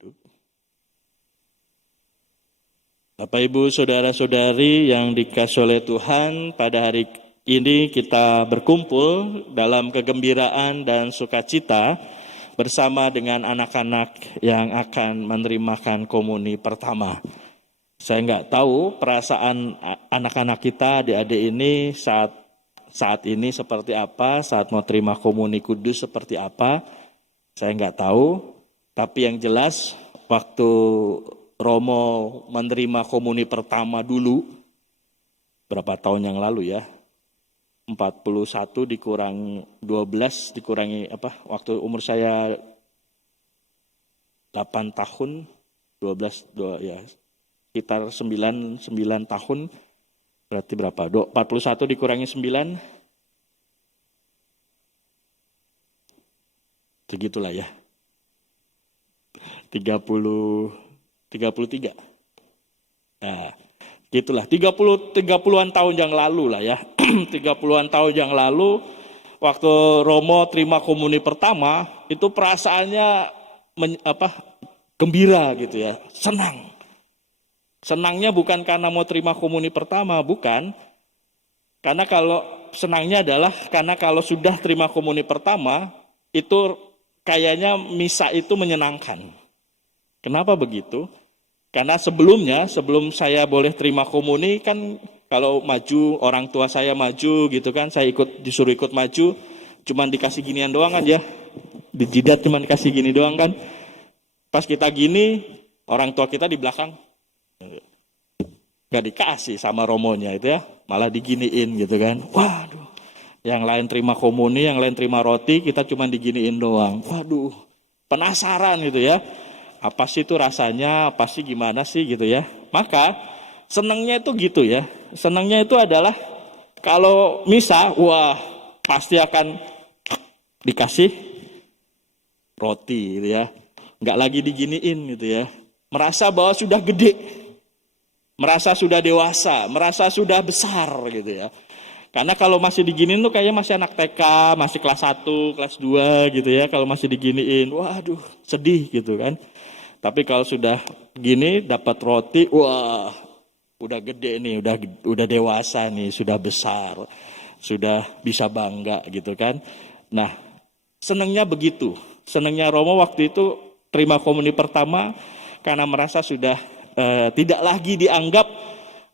Duduk. Bapak Ibu Saudara-saudari yang dikasihi oleh Tuhan, pada hari ini kita berkumpul dalam kegembiraan dan sukacita bersama dengan anak-anak yang akan menerimakan komuni pertama. Saya nggak tahu perasaan anak-anak kita, adik-adik ini saat ini seperti apa, saat mau terima komuni kudus seperti apa, saya nggak tahu. Tapi yang jelas waktu Romo menerima komuni pertama dulu, berapa tahun yang lalu ya, 41 dikurang 12 dikurangi waktu umur saya 8 tahun, 12 ya, sekitar 9 tahun, berarti berapa? 41 dikurangi 9, segitulah ya, 33. Nah, gitulah 30-an tahun yang lalu lah ya. 30-an tahun yang lalu waktu Romo terima komuni pertama, itu perasaannya gembira gitu ya, senang. Senangnya bukan karena mau terima komuni pertama, bukan. Karena kalau senangnya adalah karena kalau sudah terima komuni pertama, itu kayaknya misa itu menyenangkan. Kenapa begitu? Karena sebelum saya boleh terima komuni kan kalau maju, orang tua saya maju gitu kan, saya disuruh ikut maju, cuman dikasih ginian doang aja. Di jidat cuman dikasih gini doang kan. Pas kita gini, orang tua kita di belakang gak dikasih sama romonya itu ya, malah diginiin gitu kan. Waduh, yang lain terima komuni, yang lain terima roti, kita cuman diginiin doang. Waduh, penasaran gitu ya. Apa sih itu rasanya, apa sih gimana sih gitu ya. Maka senangnya itu gitu ya. Senangnya itu adalah kalau misa, wah pasti akan dikasih roti gitu ya. Nggak lagi diginiin gitu ya. Merasa bahwa sudah gede, merasa sudah dewasa, merasa sudah besar gitu ya. Karena kalau masih diginiin tuh kayaknya masih anak TK, masih kelas 1, kelas 2 gitu ya. Kalau masih diginiin, waduh sedih gitu kan. Tapi kalau sudah gini dapat roti, wah udah gede nih, udah dewasa nih, sudah besar, sudah bisa bangga gitu kan. Nah, senangnya begitu. Senangnya Romo waktu itu terima komuni pertama karena merasa sudah tidak lagi dianggap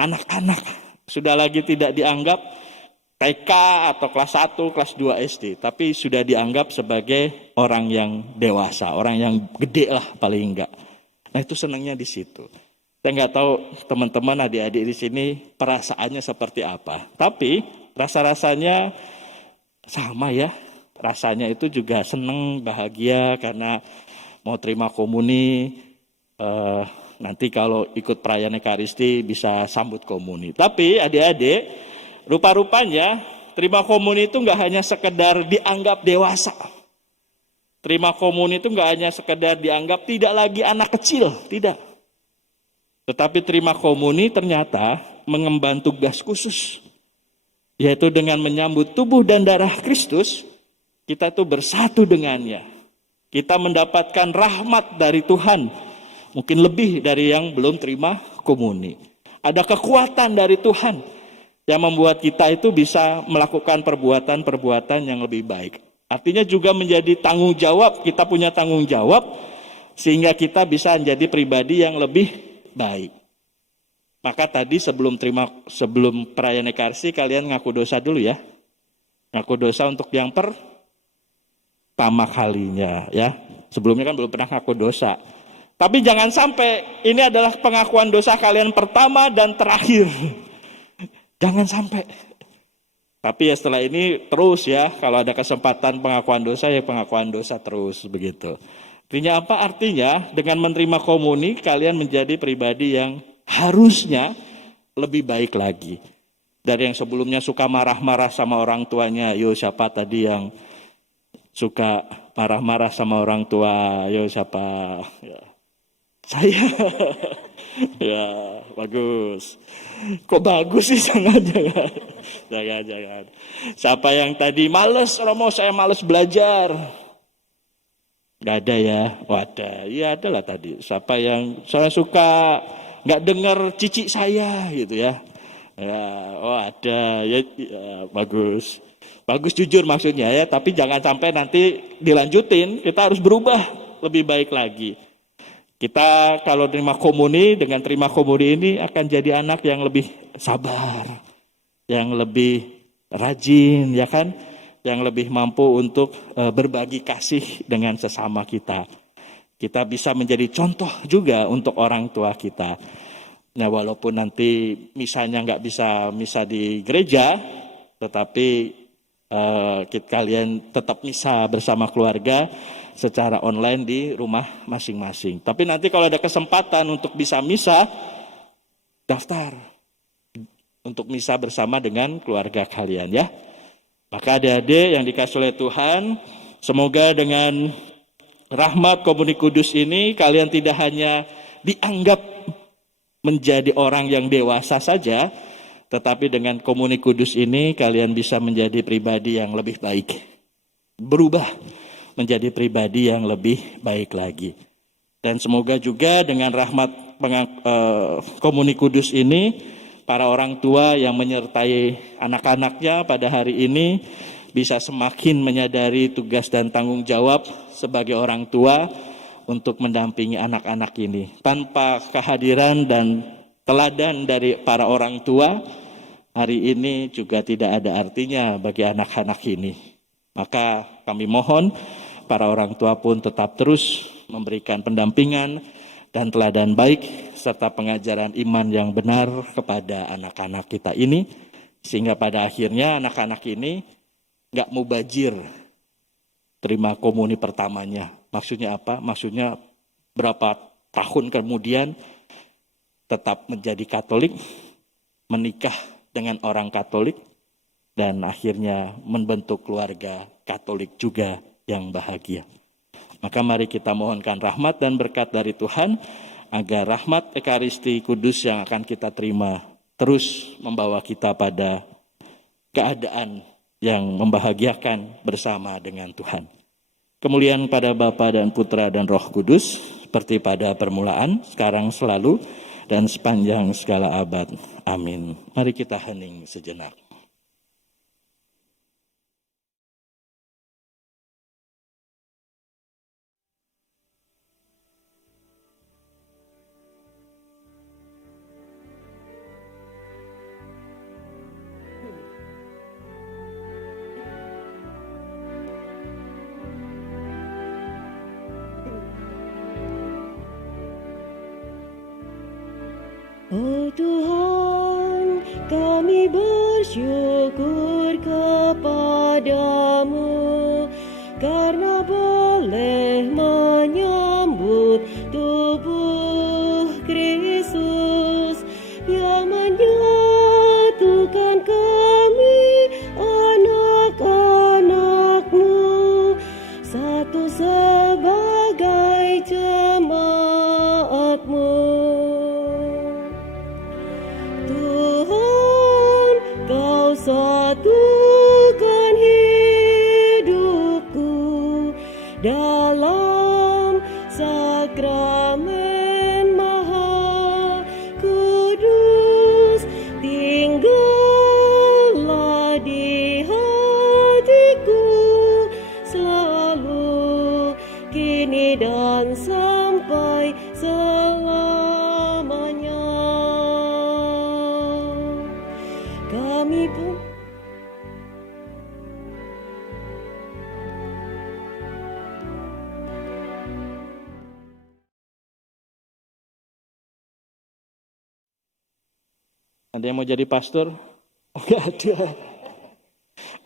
anak-anak, sudah lagi tidak dianggap TK atau kelas 1, kelas 2 SD, tapi sudah dianggap sebagai orang yang dewasa, orang yang gede lah paling enggak. Nah itu senangnya di situ. Saya nggak tahu teman-teman adik-adik di sini perasaannya seperti apa, tapi rasa-rasanya sama ya. Rasanya itu juga senang, bahagia karena mau terima komuni, nanti kalau ikut perayaan Ekaristi bisa sambut komuni. Tapi adik-adik, rupa-rupanya terima komuni itu nggak hanya sekedar dianggap dewasa. Terima komuni itu nggak hanya sekedar dianggap tidak lagi anak kecil, tidak. Tetapi terima komuni ternyata mengemban tugas khusus. Yaitu dengan menyambut tubuh dan darah Kristus, kita itu bersatu dengannya. Kita mendapatkan rahmat dari Tuhan, mungkin lebih dari yang belum terima komuni. Ada kekuatan dari Tuhan yang membuat kita itu bisa melakukan perbuatan-perbuatan yang lebih baik. Artinya juga menjadi tanggung jawab, kita punya tanggung jawab sehingga kita bisa menjadi pribadi yang lebih baik. Maka tadi sebelum perayaan Ekaristi kalian ngaku dosa dulu ya. Ngaku dosa untuk yang pertama kalinya ya. Sebelumnya kan belum pernah ngaku dosa. Tapi jangan sampai ini adalah pengakuan dosa kalian pertama dan terakhir. Jangan sampai. Tapi ya setelah ini terus ya, kalau ada kesempatan pengakuan dosa ya pengakuan dosa terus begitu. Artinya apa? Artinya dengan menerima komuni kalian menjadi pribadi yang harusnya lebih baik lagi. Dari yang sebelumnya suka marah-marah sama orang tuanya, yo siapa tadi yang suka marah-marah sama orang tua, yo siapa? Ya. Saya. Ya, bagus. Kok bagus sih? Jangan. Siapa yang tadi males, Romo saya males belajar. Nggak ada ya? Oh ada. Iya ada lah tadi. Siapa yang saya suka nggak dengar cici saya gitu ya? Ya, oh ada. Ya, ya, bagus. Bagus jujur maksudnya ya. Tapi jangan sampai nanti dilanjutin. Kita harus berubah lebih baik lagi. Kita kalau terima komuni, dengan terima komuni ini akan jadi anak yang lebih sabar, yang lebih rajin, ya kan? Yang lebih mampu untuk berbagi kasih dengan sesama kita. Kita bisa menjadi contoh juga untuk orang tua kita. Nah, walaupun nanti misalnya nggak bisa misa di gereja, tetapi kalian tetap misa bersama keluarga secara online di rumah masing-masing. Tapi nanti kalau ada kesempatan untuk bisa misa, daftar untuk misa bersama dengan keluarga kalian ya. Maka adik-adik yang dikasih oleh Tuhan, semoga dengan rahmat Komuni Kudus ini kalian tidak hanya dianggap menjadi orang yang dewasa saja, tetapi dengan Komuni Kudus ini kalian bisa menjadi pribadi yang lebih baik. Berubah menjadi pribadi yang lebih baik lagi. Dan semoga juga dengan rahmat Komuni Kudus ini, para orang tua yang menyertai anak-anaknya pada hari ini bisa semakin menyadari tugas dan tanggung jawab sebagai orang tua untuk mendampingi anak-anak ini. Tanpa kehadiran dan teladan dari para orang tua, hari ini juga tidak ada artinya bagi anak-anak ini. Maka kami mohon para orang tua pun tetap terus memberikan pendampingan dan teladan baik serta pengajaran iman yang benar kepada anak-anak kita ini, sehingga pada akhirnya anak-anak ini gak mubazir terima komuni pertamanya. Maksudnya apa? Maksudnya berapa tahun kemudian tetap menjadi Katolik, menikah dengan orang Katolik, dan akhirnya membentuk keluarga Katolik juga yang bahagia. Maka mari kita mohonkan rahmat dan berkat dari Tuhan, agar rahmat Ekaristi Kudus yang akan kita terima terus membawa kita pada keadaan yang membahagiakan bersama dengan Tuhan. Kemuliaan pada Bapa dan Putra dan Roh Kudus, seperti pada permulaan, sekarang, selalu, dan sepanjang segala abad. Amin. Mari kita hening sejenak. Oh Tuhan, kami bersyukur kepadamu karena boleh menyambut tubuh Kristus yang menyatukan kami anak-anak-Mu satu sebagai jemaat-Mu. Satukan hidupku dalam sakramen Maha Kudus, tinggallah di hatiku selalu, kini dan sampai selamanya. Kami pun Ada yang mau jadi pastor? Oh, nggak ada.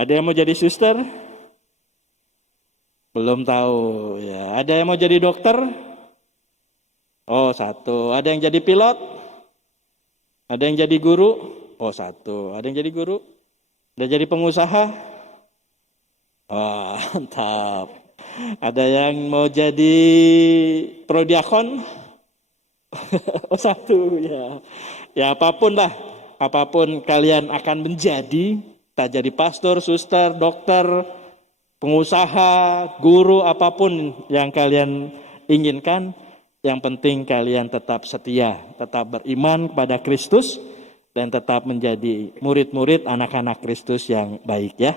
Ada yang mau jadi suster? Belum tahu ya. Ada yang mau jadi dokter? Oh, satu. Ada yang jadi pilot? Ada yang jadi guru? Oh, satu. Ada yang jadi guru? Ada jadi pengusaha? Oh, mantap. Ada yang mau jadi prodiakon? Oh, satu ya. Ya apapun lah. Apapun kalian akan menjadi, tak jadi pastor, suster, dokter, pengusaha, guru, apapun yang kalian inginkan, yang penting kalian tetap setia, tetap beriman kepada Kristus, dan tetap menjadi murid-murid anak-anak Kristus yang baik ya.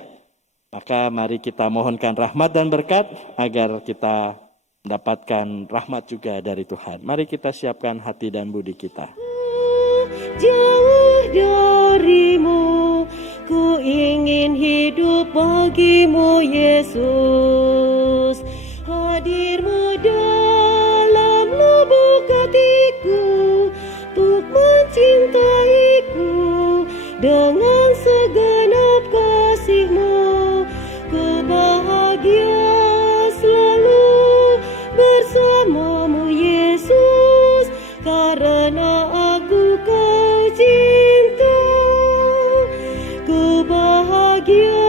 Maka mari kita mohonkan rahmat dan berkat agar kita mendapatkan rahmat juga dari Tuhan. Mari kita siapkan hati dan budi kita. Jauh darimu, ku ingin hidup bagimu Yesus. Hadirmu dalam lubuk hatiku, untuk mencintaiku dengan segenap kasih-Mu. Ku bahagia selalu bersamamu Yesus, karena aku kau cinta. Ku bahagia